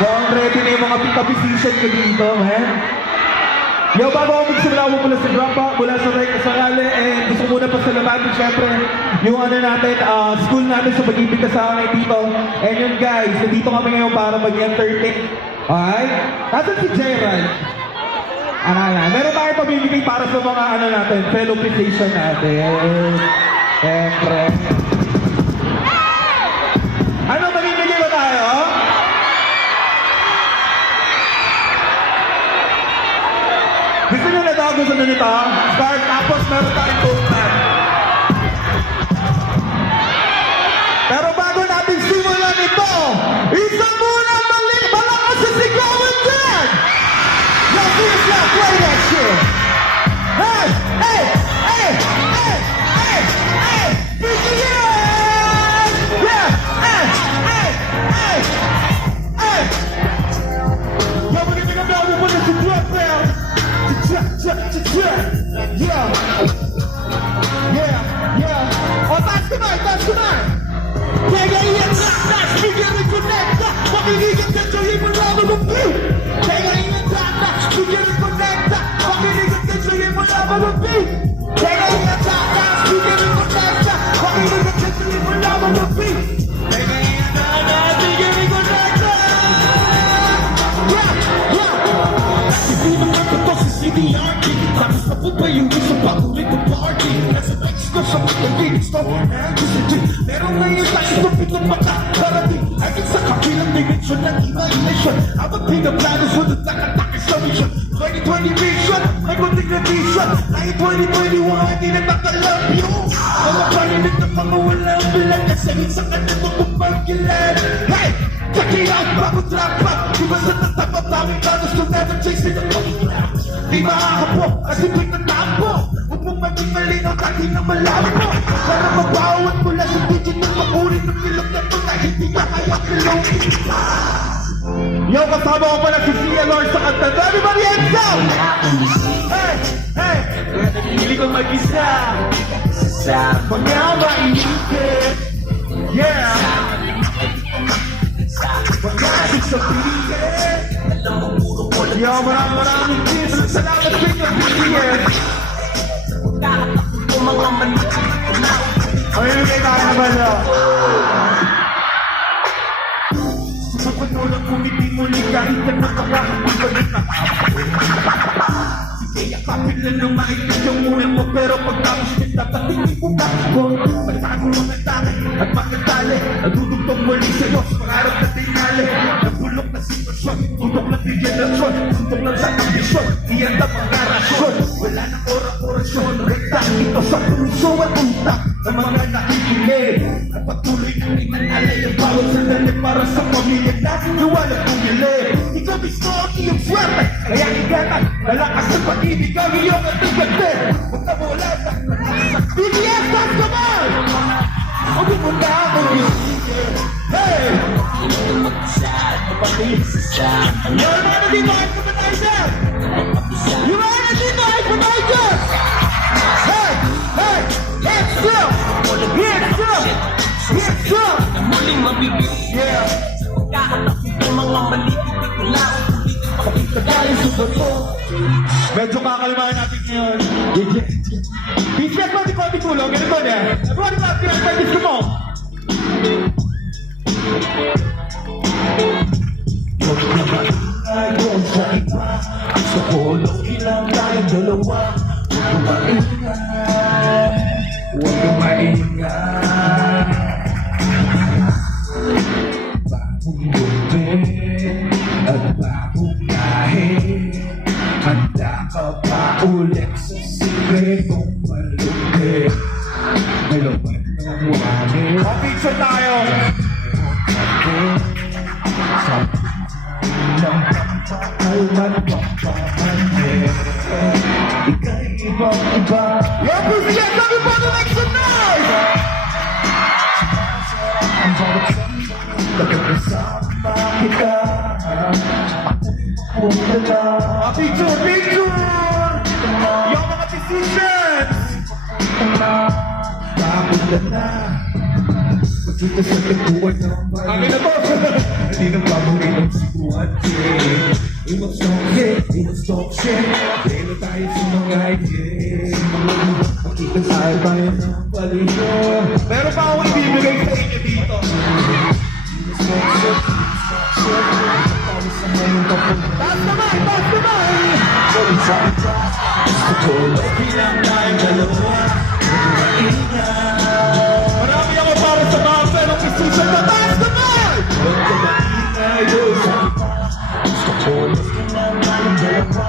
Mukhang ready na yung mga pick-up-position ko dito, man. Yo, bago ako magsimula mo mula sa Grandpa, mula sa Rey Casarale, gusto ko muna pasalamatan, syempre, yung ano natin, school natin sa pag-ibig sa akin dito. And yun guys, nandito kami ngayon para mag-entertain. Alright? Nasaan si Gerald? Meron tayo pabibigay para sa mga ano natin, fellow PlayStation natin. Syempre. Ano, mamimigay ba tayo? Gusto nyo na daw gusto nyo nito? Start, tapos meron tayong total. Pero bago natin simulan ito, isa muna mali, malakas sa sigawan dyan! Yo, please, yo, play that shit! Hey, hey, hey, hey, hey, hey! BTS! Yeah, hey, hey, hey, hey! Yo, magiging ang daw mo na si Drop Bell! Yeah, yeah. Oh, that's tonight, that's tonight. Kaya iyan na, that's bigyan ng connecta. Makiligin ka sa'yo mo lang ng beat. Kaya iyan na, that's bigyan ng connecta. Makiligin ka sa'yo mo lang ng beat. Kaya iyan na, that's bigyan ng connecta. Makiligin ka sa'yo mo lang ng beat. Kaya iyan na, that's bigyan ng connecta. Yeah, yeah. Hindi naman ito si CDRT. Tapos na po ba yung gusto pa ulit ng party? Nasa text ko sa pagkaginis ko meron ngayon tayo stupid ng mata parating agad sa kabilang dimensyon ng imagination. Abang pinaplano sunod na katake sa mission 2020 vision, may kunting na vision. Kahit 2021, hindi na nakalab yun. Mga paninig na mga walang bilang kasi minsan ka na magpapagkilan. Hey! Check it out, bago trap up. Di ba sa tatapap namin banos to never chase it up. Di makakapo, kasi pinatapo. Huwag mong maging malinaw, dati na malabo. Para mabawat mula sa digit ng makurin ng ilog na ito na hindi ka kaya pilawin. Yo, kasama ko pala si Sia Lord sa kanta. Everybody hands up! Hey! Hey! Hindi ko mag-isa sa mga mainipit. Yeah! Pag-asik sa piligid. Yo, maraming kids. Salamat sa inyo, BTS. Mamimigay tayo na ba na? Sa patulang kumiti muli kahit ka nakakakabalik na sige, yakapin lang ng maikot yung unan mo. Pero pagkapos nyo dapat hindi ko kakabon. Magtago mga takay at makatali. Nagdudugtong muli sa'yo sa pangarap na tinali. Nabulok na sitwasyon, tutok na regenerasyon. Suntok lang sa ambisyon, iyan na pangarasyon. Wala nang orasyon, rekta ito sa puso at utak na mga nakikinig. At patuloy na inalala yung bawat sandali para sa pamilya natin iwalang pumili. Ikaw mismo ang iyong swerte, kaya ingatan, malakas sa pag-ibig ang iyong atigante. Huwag na mula na BTS, that's the man! Huwag mo na akong isipin. Hey! You're not a divine humanizer! You're not a divine humanizer! Hey! Hey! Hands up! Hands up! Hands up! Yeah! Medyo kakalimahan natin ngayon. BTS ba di ko tulong? Ganito na. Everyone clap your hands. Come on! Huwag na maingay sa iba. Sa polo, ilang tayong dalawa. Huwag na maingay. Huwag na maingay. Bagong buti at bagong kahit. Handa ka pa ulit sa sikretong malupit. May laman ng wangin. Pag-picture tayo! Sa ng pagpakalman papahanin. Ika'y ibang-iba. Yo, BTS, everybody make some noise! Ang bawat sandali, nagkakasama kita. Ako punta na. Picture, picture! Yung mga musicians! Tapos na. Dito sa tagpuan ng Akin na to! Hindi na paborito ang sibuan. Iwas talk shit, iwas talk shit. Dito tayo sa mga idea. Makita tayo tayo ng palito. Meron pa akong ibibigay sa inyo dito. Iwas talk shit, shit. Tayo sa ngayong papunta. Taas naman! Taas naman! Gusto ko bilang tayo dalawa. Marami ako para sa mga perong isusan na taas naman! Huwag ka maingay doon sa kita. Gusto ko bilang tayo dalawa.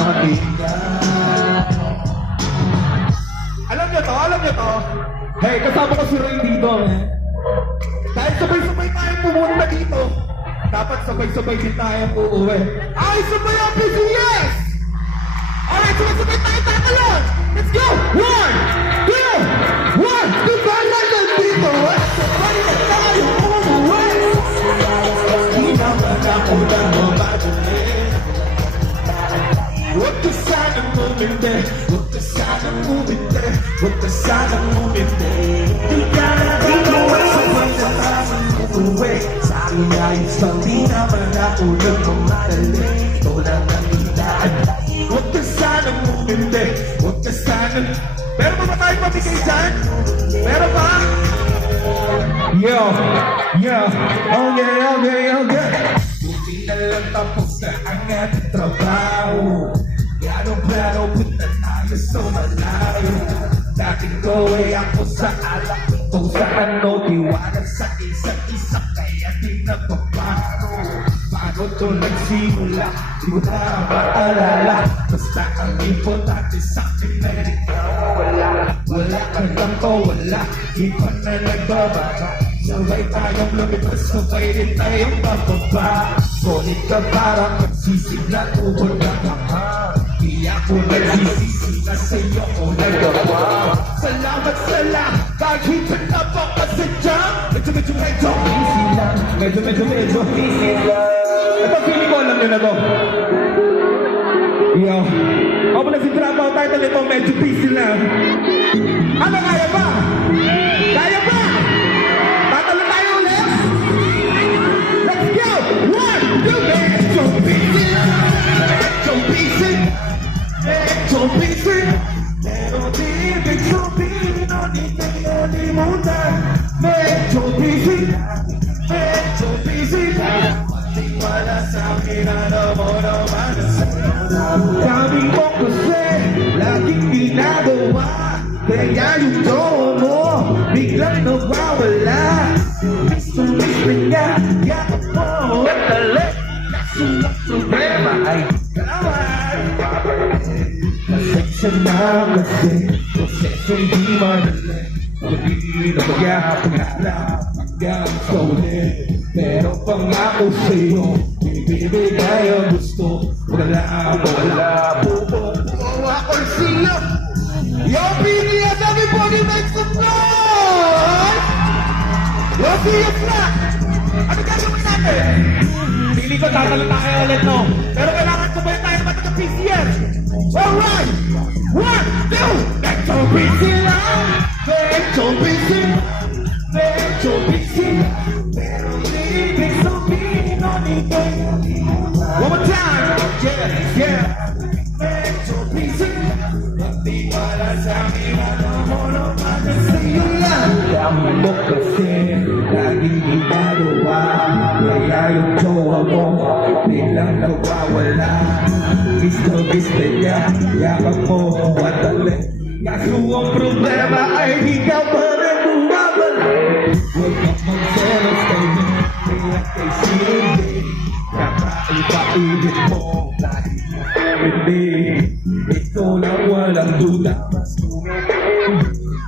Maingay. Alam niyo to? Alam niyo to? Hey, kasama ko si Ray dito, man. Dahil sabay-sabay tayo pumunta dito, dapat sabay-sabay din tayo uuwi. Ay, sabay ang PCS! Alright, sabay-sabay tayo tatalon! Let's go! 1, 2, 1! Di ba natin dito? Sabay na tayo umuwi! Di naman ako na mamadali. Huwag ka sanang bumindi. Huwag ka sanang bumindi. Huwag ka sanang bumindi. Di ka na dito ay sabay na tayong uuwi. Sa akin ayos lang, di naman ako nagmamadali. Ito lang ang ilaan. Huwag ka sanang bumindi. Huwag ka sanang... Meron pa ba tayo pabigay dyan? Meron pa? Yo! Yo! Okay. Buti na lang tapos na ang ating trabaho. Plano punta tayo sa malayo. Dating ko ay ako sa alak. Kung sa ano tiwala sa isa't isa. Kaya di napapago. Paano to nagsimula? Di ko na maalala. Basta ang importante sa akin na ikaw wala. Wala kang tampo, wala. Di pa na nagbababa. Sabay tayong lumipad, sabay rin tayong bababa. Ngunit ka parang magsisigla, tubod na kamahal. Di ako nagsisisi na sa'yo ko nagawa. Salamat sa lahat, kahit na pa kasadya. Medyo Easy lang, medyo easy lang. Ito, feeling ko alam niyo na to. Yo. Ako na si Dropout title ito, medyo busy lang. Ano, kaya ba? Kaya ba? Tatalo tayo ulit? Let's go! 1, 2, medyo busy lang. Medyo busy. Medyo busy. Pero di ibig sabihin na di tayo limutan. Medyo busy. Medyo busy. Pati wala sa akin, ano mo naman sa'yo. Sabi mo kasi, laging ginagawa. Kaya yung tono mo, biglang nawawala. Miss niya, yakap mo at talit. Nasulat problema ay gawin. Pasensya na kasi, proseso hindi madali. Hindi na kaya pangarap hanggang sa uli. Pero pangako sa'yo, ibibigay ang gusto. Wala, Bawa ko siya. Yo, PDS, everybody make some noise! Yo, PS na! Ano gagawin natin? Pili ko tatalo tayo ulit, no? Pero kailangan sabay tayo naman ng PCS. Alright! 1, 2! Medyo busy lang! Medyo busy! Medyo busy! pero di ibig sabihin na di tayo limutan. One more time! Yeah! Medyo busy. Pati wala sa akin, ano mo naman sa'yo lang. Alam mo kasi, laging ginagawa. Kaya yung jowa mo, bilang nawawala. Gusto niya, yakap mo, watali. Kaso ang problema ay di ka pa rin bumabalik. Huwag kang magselos kayo, kaya kay sinindi. Kakaiba-ibig mo, dahil hindi. Ito lang walang duda, mas kumipin.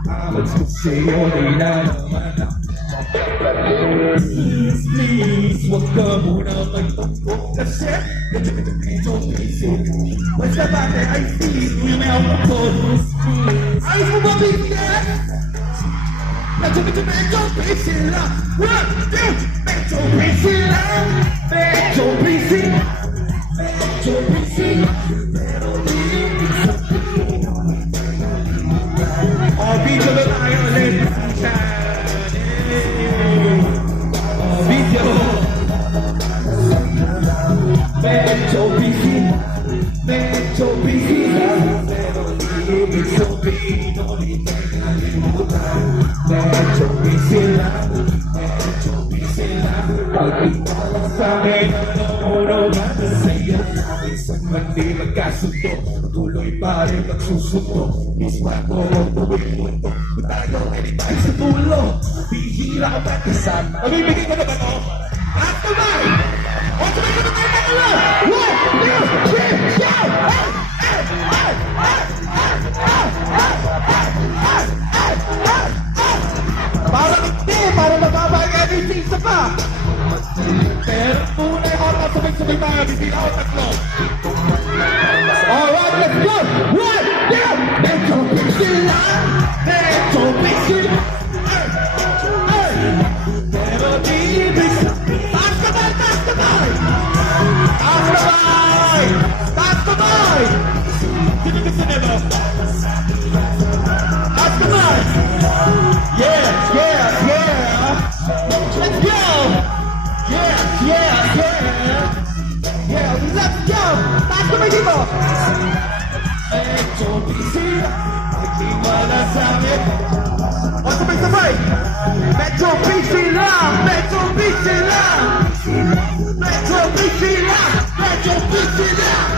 Amas ko sa'yo, di na naman ako. Please, huwag ka muna magtungkol. Kasi, medyo busy. Basta bagay ay feel, yung may ako ko. Ay, mo ba bigyan? Medyo busy lang. 1, 2! Medyo busy lang. Medyo busy. Medyo busy. Pero di ibig sabihin. Oh, video Medyo busy lang, medyo busy lang. Pag-ikaw sa akin, ano na sa'yo? Minsan man di magkasundo, tuloy pa rin magsusundo. Iswa ko, tuwing mundo, tayo ay tayo sa tulo. Bihira ka ba kasama? Nabibigay ko na ba to? At tumay! O tumay ko na tayo na lang! 1, 2, 3, shout! Para hindi, para mababa ang energy isa pa! Pero tunay mo na sabay-sabay mga bibila o tatlo. Alright, let's go! 1, 2! Medyo busy lang! Medyo busy lang! Pero di ibig sabihin. Taas kamay! Taas kamay! Taas kamay! Taas kamay! Sino gusto nito? Taas kamay! Yeah, yeah, yeah! Let's go! Yeah, yeah, yeah! Yeah, let's go! Taas kamay dito! Medyo busy lang, hindi wala sa akin. O sabay-sabay! Medyo busy lang! Medyo busy lang! Medyo busy lang! Medyo busy lang!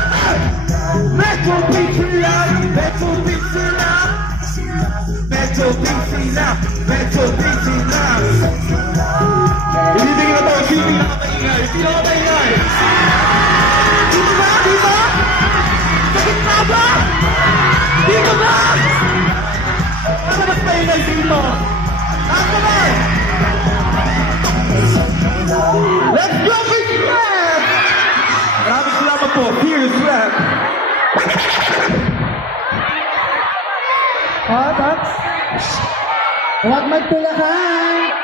Medyo busy lang! Medyo busy lang! Medyo busy lang! Medyo busy lang! Hindi na to, hindi na kamaingay! Hindi na kamaingay! Dito ba? Dito? Sa gitna ba? Dito ba? Ano mas maingay dito? Taas kamay! Let's go, Big Rap! Maraming salamat po. Here's Rap. Hot, hot. Huwag magtulakan.